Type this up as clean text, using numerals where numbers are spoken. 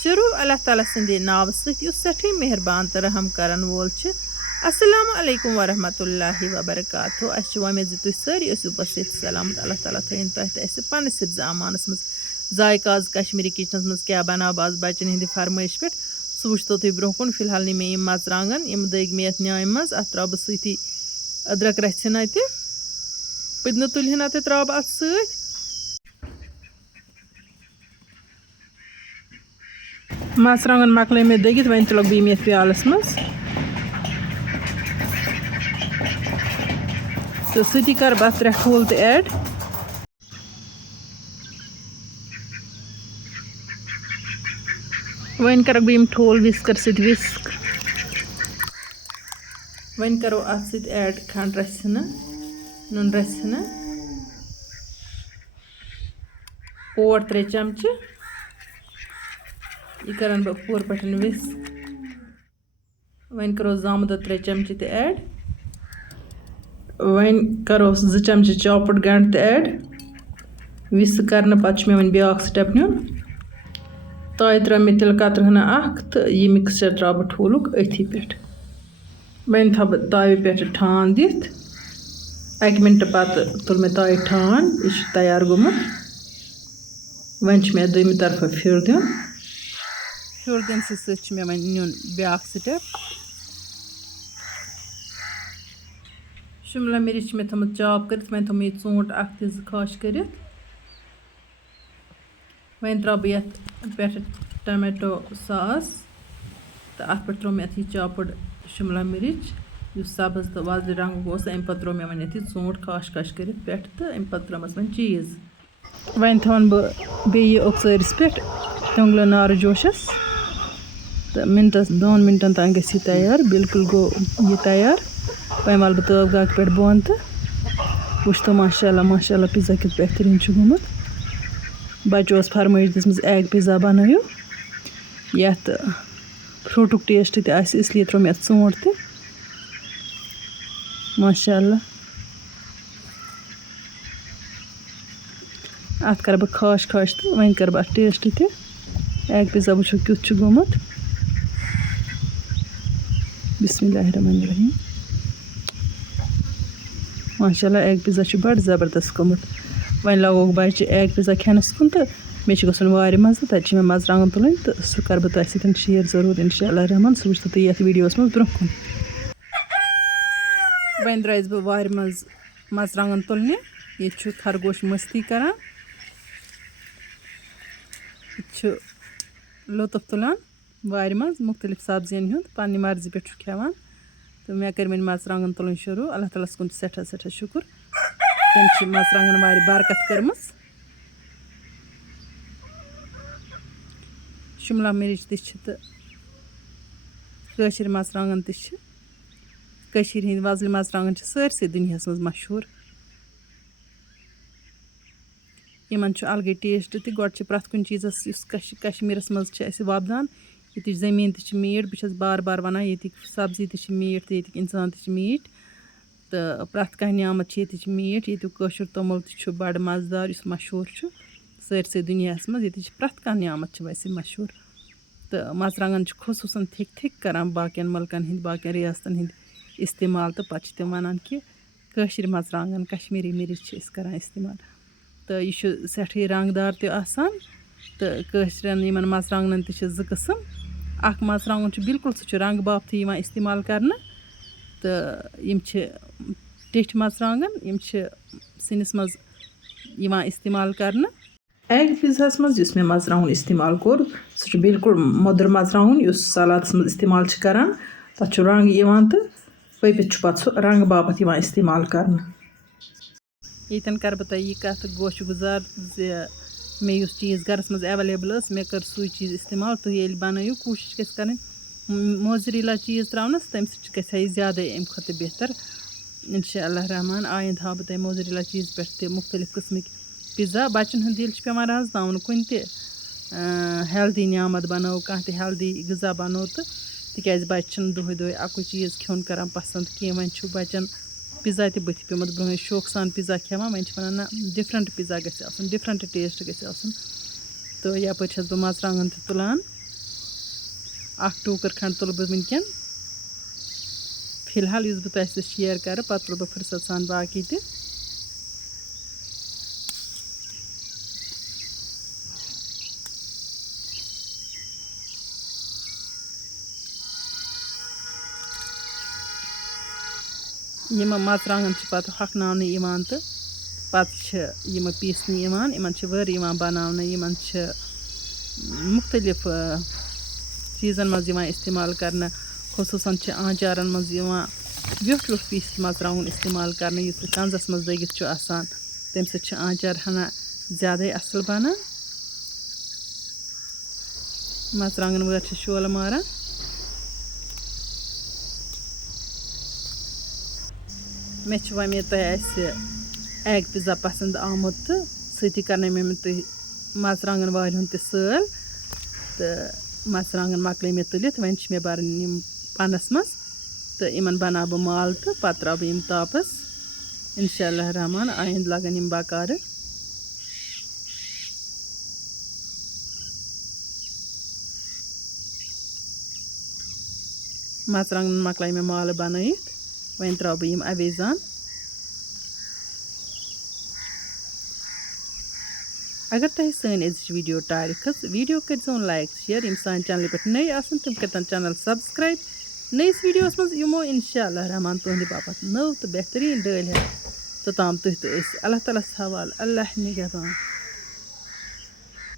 शुरू अल्लाह ताला सिंदे नाव सत युस सठी मेहरबान त रहम करन वोल छ अस्सलामु अलैकुम वरहमतुल्लाहि वबरकातुहू अस वमेद ज तुम सारी असू बस सलामत अल्लाह ताला थन तह पन्नस जमानस मज जायकाज कश्मीरी किचनस मज क्या बनाव आज बचन हिंद फरमाइश पे सह वो तुम ब्रोह कुन फिलहाल नी मे मरचांगन दग मे न्याय मज अत त्रा बह सी अदरक रचन अत पुदन तुलहन अत त्रा बह अत सत मरचांगन मकल मे दगित वन तुल बह ये प्यालस मज तो सी कर बह 3 ठूल तो ऐड वन कर बह ठूल विस्कर सत विस्क वन करो अत सत ऐड खंड रचना नुन रचना ओट 3 चमचे यह कर बह पूर पे विस्क वन करो जामुद 3 चमचे तो ऐड वन करो 2 चमचे चॉप्ड गंड तो ऐड विस्क करने पे मे वन ब्या स्टेप नुन ताय त्रा मे तिल कतर हना तो यह मिक्सचर त्रा बह ठूलुक अथी पे वन था तावे पे ठान दिथ 1 मिनट पत तुल मे ताय ठान यह तैयार गोमुत वन मे दोयम तरफ फिर दिन सत मे वन नुन ब्या स्टेप शिमला मिर्च मे थोमुत चॉप कर वन थो यह चूंट 1 खाश कर वन त्रा बह पे टमाटो सॉस तो अत पे त्रो मे अथ चॉपड शिमला मिर्च इस सब्ज तो वजर रंग गोस अम पे त्रो मे वन ये चूंट खाश खाश कर पे तो अम पे त्रमस वन चीज़ वन थवन बह बे ओक्सरिस पे त्योंगलो नार जोशस तो मिनटस 2 मिनटन तक गि तैयार बिल्कुल गो यह तैयार वन वाल बह तब गग पे बन तो वो तो माशाल्लाह पिज़्ज़ा कित बेहतरीन गोमुत बचो फरमाइश दिस एग पिज़्ज़ा बनायो ये फ्रूटुक टेस्ट इसलिए त्रो मे चूंट तो माशाल्लाह अत कर बह खाश खाश तो वन कर बह टेस्ट तो एग पिज़्ज़ा वो क्युत गोमुत बिस्मिल्लाहिर्रहमानिर्रहीम माशाल्लाह एग पिज़्ज़ा बड़ ज़बरदस्त गोमुत वन लगोग बच्चे एग पिज़्ज़ा खेनस कुन तो मे गन वार मज़ तक मे मरचांगन तुलन तो सह कर बह तुम शेयर जरूर इंशाअल्लाह रहमान सह वो तुम ये वीडियोस मज ब्रोह कुन वन द्रायस बह वार मज मरचांगन तुलने ये खरगोश मस्ती करान लुत्फ तुलान वार मज मुख्तलिफ सब्जियन हुंद पन्ने मर्जी पे खेवान तो मे कर वन मरचांगन तुलन शुरू अल्लाह ताला कुन सठा शुक्र तम मरचांगन वार बरकत करमस शिमला मिर्च तो कशीर मरचांगन कशीर हिंद वजल मरचांगन सरसे दुनियास मज मशहूर इन अलग टेस्ट तो गोड प्रथ कुन चीज़स कश्मीरस मज वपदान ये ज़मीन तो मीठ बहुत बार बार वन ये सब्जी तो मीठ तो ये इंसान तो मीठ तो प्रथ कह नियामत ये मीठ ये कशर तोमुल तो बड़ मज़ेदार इस मशहूर सरसे दुनियास मज ये प्रथ कह नियामत वैसे मशहूर तो मरचांगन खसूसन थिक करान बाकियन मुल्कन हिंद बाकियन रियासतन हिंद इस्तेमाल तो पे तम वन कि कशीर मरचांगन कश्मीरी मिर्च करान इस्तेमाल तो यह सठी रंगदार तो कशीरन इन मरचांगन तो 2 किस्म अख मरचांगन बिल्कुल सह रंग बापत इस्तेमाल करना तो यम टिठ मरचांगन यम सिनिस मज इस्तेमाल करना एग पिज़्ज़ास मज मे मरचांगन इस्तेमाल कोर सह बिल्कुल मोदर मरचांगन उस सलादस मज इस्तेमाल करान तथ रंग तो पपित पे रंग बापत इस्तेमाल करना यन कर बह तुम यह कत गोश गुजार मे चीज़ गरस मज एवेलेबल मे कर सू चीज़ इस्तेमाल तुम ये बनायो कोशिश कर मोज़रेला चीज़ त्रावनस तम सह ज़्यादा अम खुद बेहतर इंशाअल्लाह रहमान आइंद हा बह तुम मोज़रेला चीज़ पे मुख्तलिफ किस्म पिज़्ज़ा बच्चन हूँ दिल पे राजन कुन हेल्दी नियामत बनो कह हेल्दी गज़ा बनो तो तिकाज बच्चन दोहे दोहे अकु चीज़ खेन कर पसंद कह वन बच्चन पिज़्ज़ा तो बुथ पेमुत ब्रोह शौक सान पिज़्ज़ा खेवान वन वन ना डिफरेंट पिज़्ज़ा गि डिफरेंट टेस्ट गि तो यप बह मरचांगन तुलान टोकर खंड तुल बह वनकन फिलहाल इस बह तुम शेयर कर पत् तुल बह फुर्सत सान बाकी त यम मर्चांगन पत् हकनाने तो पत् पीसने वर बनाने मुख्तलिफ चीज़न मज इस्तेमाल करना खुसूसन आचारन मज व्युठ व्युठ पीस मर्चांगन इस्तेमाल करना कंजस मज दगित तम सत आचार हना ज़्यादा असल बनान मर्चांगन वर शोल मारान मे वमे तुम एग पिज़्ज़ा पसंद आमुत तो सी कर मे तुम मर्चांगन वाल सल तो मर्चांगन मकल मे तुलित वन मे बरन पनस मज तो इन बना बह माल तो पत् त्रा बह तापस इंशाअल्लाह रहमान आइंद लगन बकार मर्चांगन मकल मे माल बनत वन त्रा बह अवेजान अगर तुम सन वीडियो टार खस वीडियो कर लाइक शेयर यम सान चैनल पे नई आसन तम कर चैनल सब्सक्राइब नईस वीडियोस मज यमो इंशाअल्लाह रहमान तुंद बापत नव तो बेहतरीन डल है तोताम तुह तो अल्लाह ताला हवाल अल्लाह निगहबान।